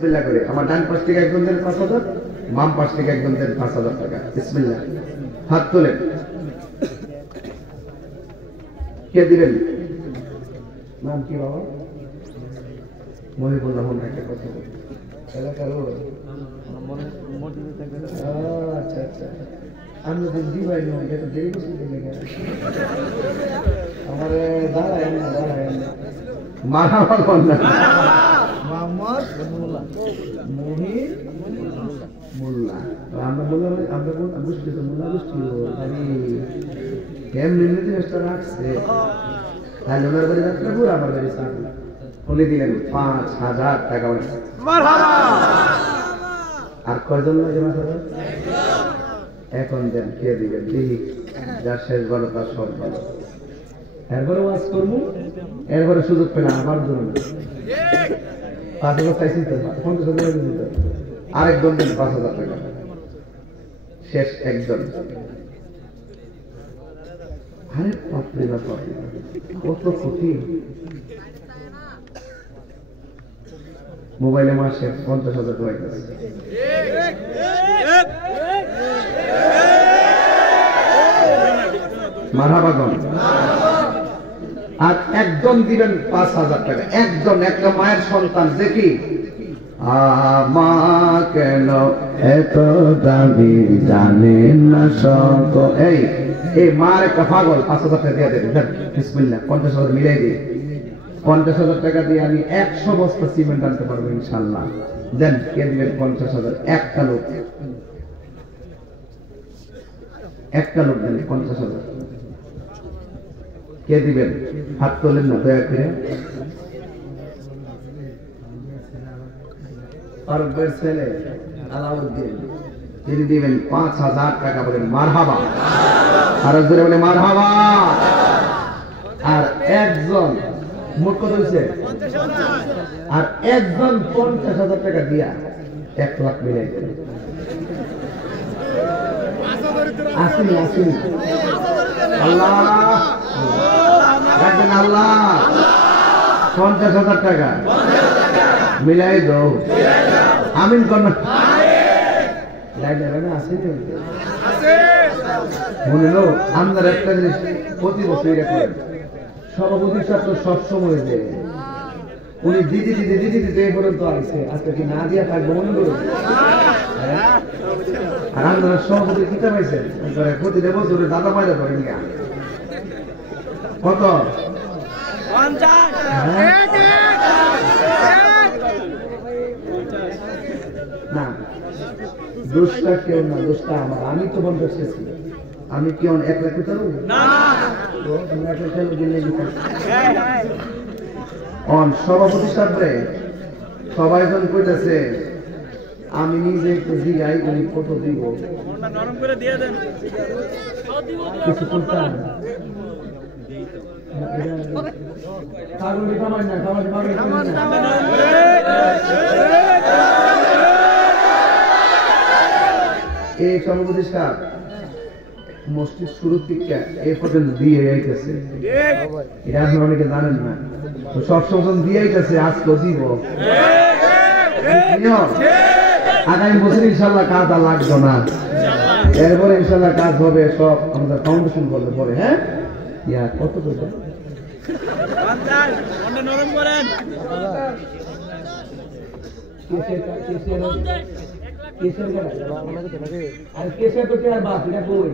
বিসমিল্লাহ করে আমার ডান পাশ থেকে একজন দেন 5,000, বাম পাশ থেকে একজন দেন 5,000 টাকা। বিসমিল্লাহ, হাত তোলেন। কে দিবেন? নাম কি বাবা? মহিবুল্লাহ। একটা কথা বলি, এলাকার আচ্ছা আচ্ছা, আমি তো দিবাই না, এটা দেরি করছি আমার দাঁড়ায় না মারামার কন্যা মোহাম্মদ মহিব মোল্লা। আমরা বললাম আমরা বুঝতে তো মোল্লা বুঝছি কেমনি রাখছে, তাহলে ওনার বাড়ি রাখবো, আমার বাড়ি থাকবো। উনি দিলেন 5,000 টাকা। আর কয়জন লাগে? এখন দেন, কে দিবেন? দেখি যার শেষ ভালো তার সব ভালো। এরপরে ওয়াজ করবো, এরপরে সুযোগ পেলাম আবার ধরুন 5,000 চাইছি তো, 50,000 দিতে। আরেকজন দেন 5,000 টাকা। শেষ একজন। আরে বাপরে বাপ, কত ক্ষতি। মোবাইলে মাসে 50,000 টাকা গেছে। মারহাবাগন। আর একজন দিবেন 5,000 টাকা। একজন, একটা মায়ের সন্তান। দেখি আমা কেন এত দাবি জানেন না সত। এই মার একটা পাগল, 5,000 টাকা দিয়ে দেবেন। বিসমিল্লাহ, 50,000 মিলাই দিই। 50,000 টাকা দিয়ে আমি 100 বস্তা সিমেন্ট আনতে পারবো ইনশাল্লাহ। দেন, কে দিবেন 50,000? একটা লোক, একটা লোক দেন 50,000। কে দিবেন? হাত তোলেন না দয়া করে। ফারুকের ছেলে আলাউদ্দিন, তিনি দিবেন 5,000 টাকা। বলেন মারহাবা। আর জোরে বলে মারহাবা। আর একজন, মোট কত হয়েছে? আর একজন 50,000 টাকা দিয়া 1 লাখ মিলাই দেবেন। আসেনি আসেনি। আল্লাহ রাখবেন, আল্লাহ 50,000 টাকা মিলাই দাও। আমিন কন্যা মনে হলো। আপনার একটা জিনিস প্রতি বছর এটা করেন, সভাপতি সাহেব তো সবসময় দেয়। উনি দিদি দিদি দিদি দিদি এই পর্যন্ত আসছে, আজকে কি না দিয়া থাকবো মনে করুন। আর আপনারা সভাপতি কিতা পাইছেন প্রতিটা বছরে দাদা পাইলে ধরেন কত? না, দোষটা কেউ না, দোষটা আমার। আমি তো বন্ধ এসেছি, আমি কেউ 1 লাখ পারবো না। সভাপতি সাহেবরে সবাই জন কইতেছে, আমি নিজে একটু দিই, উনি কত দিব কিছু করতাম। এই সভাপতি সাহেব মসজিদ শুরু থেকে এই পর্যন্ত দিয়ে আইতেছে, এটা আপনি অনেকে জানেন না। তো সব সময় দিয়ে আইতেছে, আজকে দিব। আগামী বছর ইনশাল্লাহ কাজ আর লাগতো না, এরপরে ইনশাল্লাহ কাজ হবে। সব আমাদের ফাউন্ডেশন করলে পরে। হ্যাঁ, ইয়া কত করবে? কেসের তো আর বাস এটা কই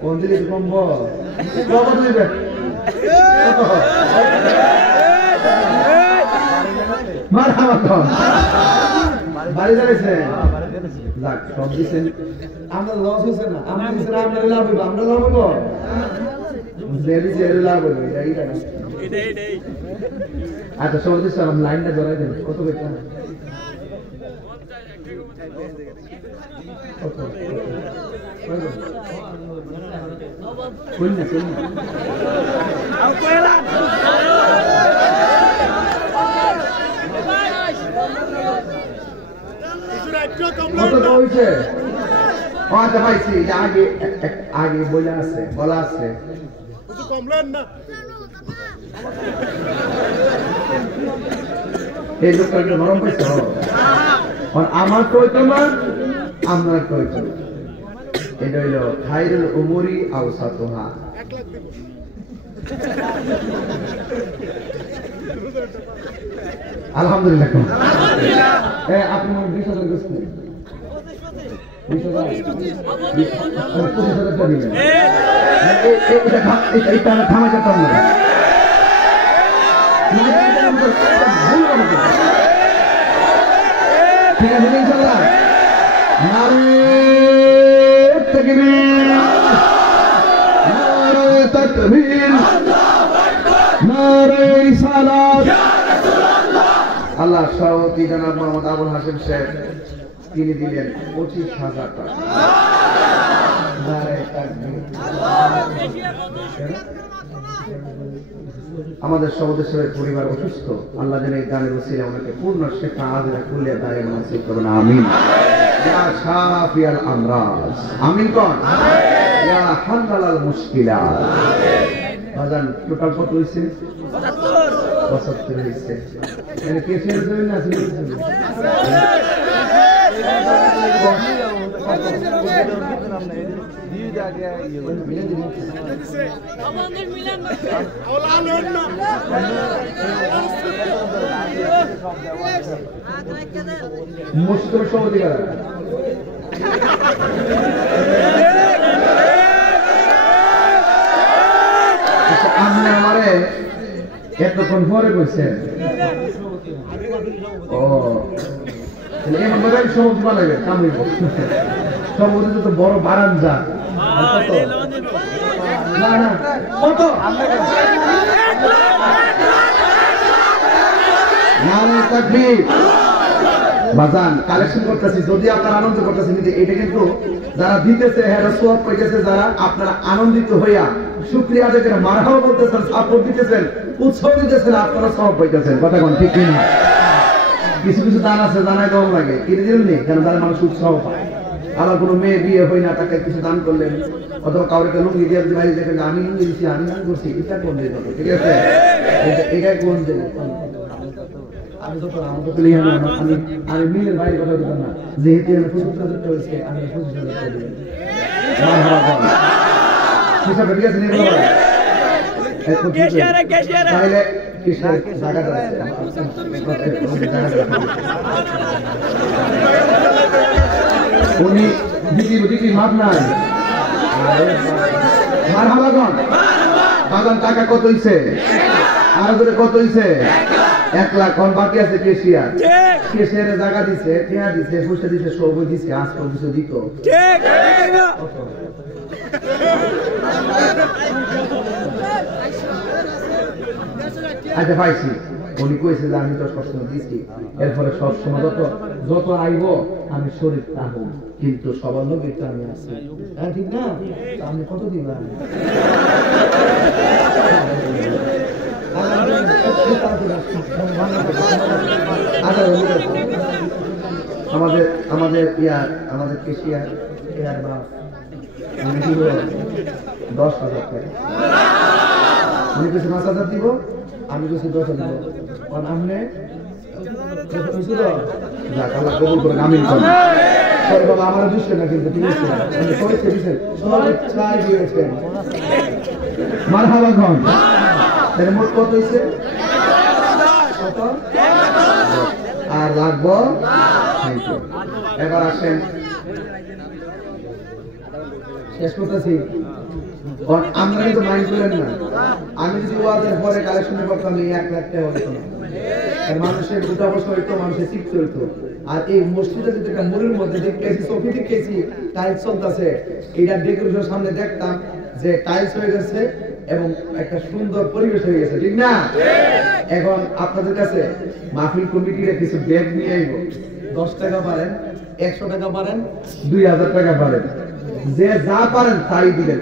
কোন দিকে কমব? বাড়ি দাঁড়িয়েছে, সব দিচ্ছেন। আমরা লস হচ্ছে না, আমরা লাভ হইব, আমরা লাভ হইব, লাভ হইব। আচ্ছা, সবাই লাইনটা ধরাই দেন। কত বেতন? আগে বলা আছে এই লোকটা নরম পাইছে আমার কইতো না আপনার কইতো না এটা হইল খায়রুল উমুরি আওসাতুহা আলহামদুলিল্লাহ আপনি 20,000 দিচ্ছেন 20,000 দিবেন এটা থামা যেতাম না ঠিক আছে ইনশাআল্লাহ নারে তাকবীর নারে তাকবীর নারে রিসালাত আল্লাহ সভাপতি জনাব মোহাম্মদ আবুল হাশেম সাহেব তিনি দিলেন 25,000 টাকা নারে তাকবীর আমাদের সদস্যের পরিবার অসুস্থ আল্লাহ যেন এই দানের ওসিলায় ওনাকে পূর্ণ শেফা আযরা কুল্লি দায়ে নসিব করুন আমিন ইয়া শাফিয়াল আমরাজ আমিন কোন ইয়া হাল্লাল মুশকিলাত বাজান টোটাল কত হইছে 75 হইছে এনে কে ছেড়ে দেবেন না ছেড়ে দেবেন মুশকিল সহযোগিতা আপনি আমারে এতক্ষণ পরে বলছেন ও এমন ভাবে সহযোগী বানাবে কামড়িব সর্বদিন তো বড় বারান্দা না না কত নারে তাকবীর বাজান কালেকশন করতেছি যদি আপনারা আনন্দ করতেছেন কিন্তু এটা কিন্তু যারা দিতেছে হ্যাঁ সওয়াব পাইতেছে যারা আপনারা আনন্দিত হইয়া শুকরিয়া আদায় করে মারহাবা বলতেছেন সাপোর্ট দিতেছেন উৎসাহ দিতেছেন আপনারা সওয়াব পাইতেছেন কথা কোন ঠিক কি না কিছু কিছু দান আছে জানাই দেওয়া লাগে কিনে দিলেন নি কেন তারা মানুষ উৎসাহ পায় আবার কোনো মেয়ে বিয়ে হয় না তাকে কিছু দান করলেন অথবা কাউকে লুঙ্গি দিয়ে ভাই দেখেন আমি লুঙ্গি দিচ্ছি আমি দান করছি এটা কোন দিন ঠিক আছে এটাই কোন দিন আমি মিলের বাইরে কথা দিতাম না যেহেতু আমি 25,000 হয়েছে আমি 25,000 টাকা দিই হিসাবে ঠিক আছে তাহলে উনি দিদি মাপ নাই মারহাবাগন বাগান টাকা কত হইছে আর করে কত হইছে 1 লাখ কোন বাকি আছে কেশিয়ারে জায়গা দিছে টিয়া দিছে পয়সা দিছে সব দিছে আজ কিছু দিত ঠিক আচ্ছা পাইছি উনি কইছে যে আমি তো সবসময় দিছি এরপরে সবসময় যত আইব আমি শরীর থাকবো কিন্তু সবার লোকের তো আমি আছি হ্যাঁ ঠিক না আপনি কত দিবেন আমাদের আমাদের কেশিয়ার বা 10,000 টাকা উনি কিছু 5,000 দিব আমি কিছু 10,000 দিব কারণ আপনি কবুল করে আমিন করেন বাবা আমার বুঝছে না কিন্তু ঠিক আছে মারহাবা খান তাহলে মোট কত হয়েছে আর লাগবো এবার আসেন শেষ করতেছি আমরা কিন্তু মাইন্ড করলেন না আমি যদি ওয়াজের পরে কালেকশনে করতাম 1 লাখ টাকা হতো না মানুষের দুটো অবস্থা হইতো মানুষের শিখতে হইতো আর এই মসজিদে যদি একটা মুড়ির মধ্যে দেখেছি চোখে দেখেছি টাইলস চলতেছে এটা ডেকোরেশনের সামনে দেখতাম যে টাইলস হয়ে গেছে এবং একটা সুন্দর পরিবেশ হয়ে গেছে ঠিক না এখন আপনাদের কাছে মাহফিল কমিটির কিছু ব্যাগ নিয়ে আইব 10 টাকা পারেন 100 টাকা পারেন 2000 টাকা পারেন যে যা পারেন তাই দিবেন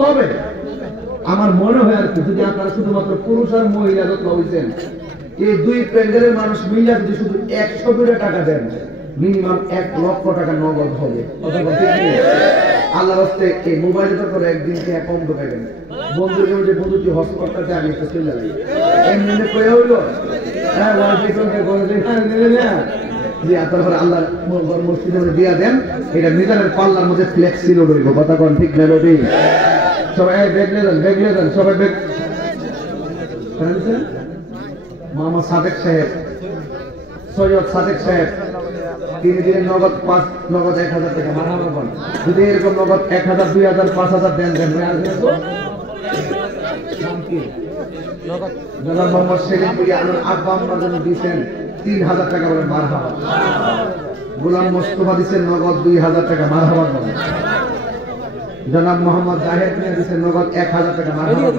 তবে আমার মনে হয় আর যদি আপনারা শুধুমাত্র পুরুষ আর মহিলা যত হইছেন এই দুই প্যান্ডেলের মানুষ মিলে যদি শুধু 100 করে টাকা দেন মিনিমাম 1 লক্ষ টাকা নগদ হবে আল্লাহর রাস্তায় এই মোবাইলে তো করে একদিন কে কম ঢোকাবেন বন্ধুকে ওই যে বন্ধুটি হস করতে আমি একটা চলে যাই এমনি কয়ে হইলো হ্যাঁ করে দিই না যে তারপরে আল্লাহ মসজিদে দিয়া দেন এটা মিজানের পাল্লার মধ্যে ফ্লেক্সিলো রইব কথা কোন ঠিক না রবি সবাই ব্যাগ নিয়ে যান সবাই ব্যাগ মামা সাদেক সাহেব সৈয়দ সাদেক সাহেব তিনি দিলেন নগদ 1000 টাকা মারহাবা বল যদি এরকম নগদ 1000 2000 5000 দেন জনাব মোহাম্মদ সেলিম পুরি আনোয়ার আব্বা আম্মার জন্য দিয়েছেন 3000 টাকা বলেন মারহাবা গোলাম মোস্তফা দিয়েছেন নগদ 2000 টাকা মারহাবা বলেন জনাব মোহাম্মদ জাহেদ নিয়ে দিয়েছেন নগদ 1000 টাকা মারহাবা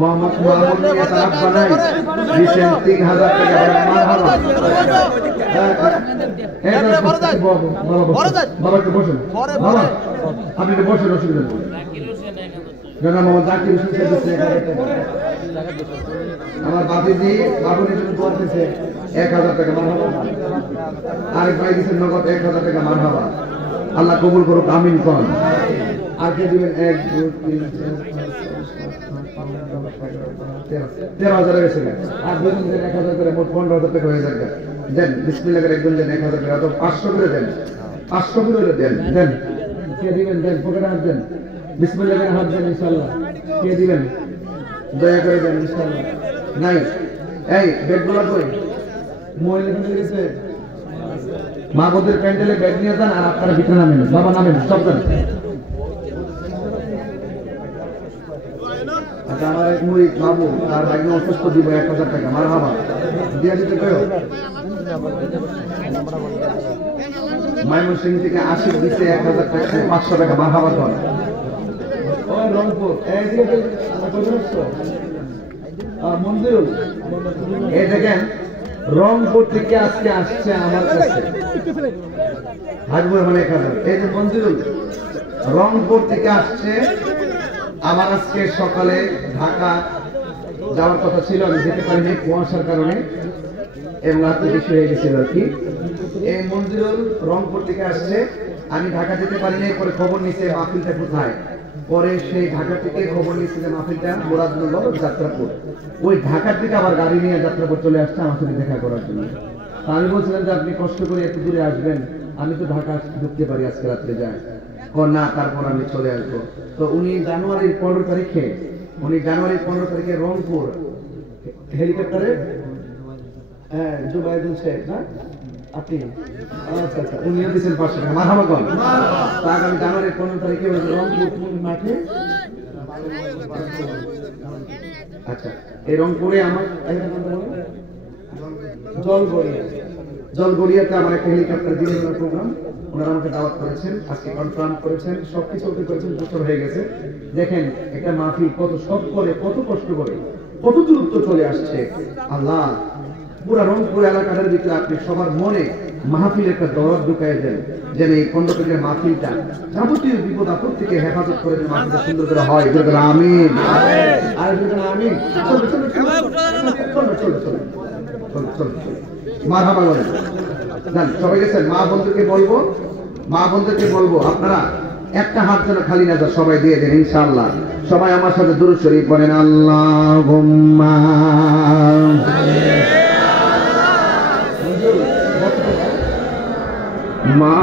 মোহাম্মদ মামুন নিয়ে তার আব্বা নাই দিয়েছেন 3000 টাকা বলেন মারহাবা বাবাকে বসেন বাবা আপনি বসেন অসুবিধা নেই জনাব মোহাম্মদ জাকির হোসেন দিয়েছে আমার বাপিজি বাবুনের জন্য দোয়া দিয়েছে 1000 টাকা মারহাবা আরেক ভাই দিয়েছেন নগদ 1000 টাকা মারহাবা আল্লাহ কবুল করুক আমিন কোন আর কে দিবেন 1 2 3 4 5 13,000 হয়েছে আর দুজন দেন 1000 করে মোট 15,000 টাকা হয়ে যাবে দেন বিসমিল্লাহ করে একজন দেন 1000 টাকা তো 500 করে দেন 500 করে দেন দেন কে দিবেন দেন পকেটে হাত দেন বিসমিল্লাহ করে হাত দেন ইনশাআল্লাহ কে দিবেন দয়া করে দেন ইনশাআল্লাহ নাই এই ব্যাগগুলো কই মহিলা কিনে গেছে মা বোনদের প্যান্ডেলে ব্যাগ নিয়ে যান আর আপনারা ভিতরে নামেন বাবা নামেন সব দেন আচ্ছা আমার এক মুরিদ বাবু তার ভাগ্নে অসুস্থ দিব 1000 টাকা মারহাবা দিয়া দিতে কয়ো ময়মনসিংহ থেকে আশিক দিতে 1000 টাকা 500 টাকা মারহাবা কর ও রংপুর এই যে মন্দির এই দেখেন রংপুর থেকে আজকে আসছে আমার কাছে হাজপুর মানে 1000 এই যে মন্দিরুল রংপুর থেকে আসছে আমার আজকে সকালে ঢাকা যাওয়ার কথা ছিল আমি যেতে পারিনি কুয়াশার কারণে এবং রাতে বেশি হয়ে গেছিল আর কি এই মন্দিরুল রংপুর থেকে আসছে আমি ঢাকা যেতে পারিনি পরে খবর নিছে মাহফিলটা কোথায় পরে সেই ঢাকা থেকে খবর নিচ্ছে যে মাহফিলটা মুরাদনগর যাত্রাপুর ওই ঢাকা থেকে আবার গাড়ি নিয়ে যাত্রাপুর চলে আসছে আমার সাথে দেখা করার জন্য আমি বলছিলাম যে আপনি কষ্ট করে এত দূরে আসবেন আমি তো ঢাকা ঢুকতে পারি আজকে রাত্রে যাই না তারপর আমি চলে আসবো তো উনি জানুয়ারির 15 তারিখে রংপুর হেলিকপ্টারে জুবাইদুল শেখ না আপনি আচ্ছা আচ্ছা উনিও দিয়েছেন 500 টাকা মারহাবা বল আগামী জানুয়ারির 15 তারিখে রংপুর মাঠে আচ্ছা এই রংপুরে আমার জলগড়িয়াতে আমার একটা হেলিকপ্টার দিয়ে প্রোগ্রাম ওনারা আমাকে দাওয়াত করেছেন আজকে কনফার্ম করেছেন সবকিছু ওকে করেছেন বছর হয়ে গেছে দেখেন একটা মাহফিল কত সব করে কত কষ্ট করে কত দূরত্ব চলে আসছে আল্লাহ পুরা রংপুর এলাকাটার ভিতরে আপনি সবার মনে মাহফিল একটা দরদ ঢুকাই দেন যেন এই 15 তারিখের মাহফিলটা যাবতীয় বিপদ আপদ থেকে হেফাজত করে দেন মাহফিলটা সুন্দর করে হয় আমিন আর আমিন চলো মারহাবা বলেন জান সবাই গেছেন মা বন্ধুকে বলবো আপনারা একটা হাত যেন খালি না যায় সবাই দিয়ে দেন ইনশাআল্লাহ সবাই আমার সাথে দুরূদ শরীফ পড়েন আল্লাহুম্মা মা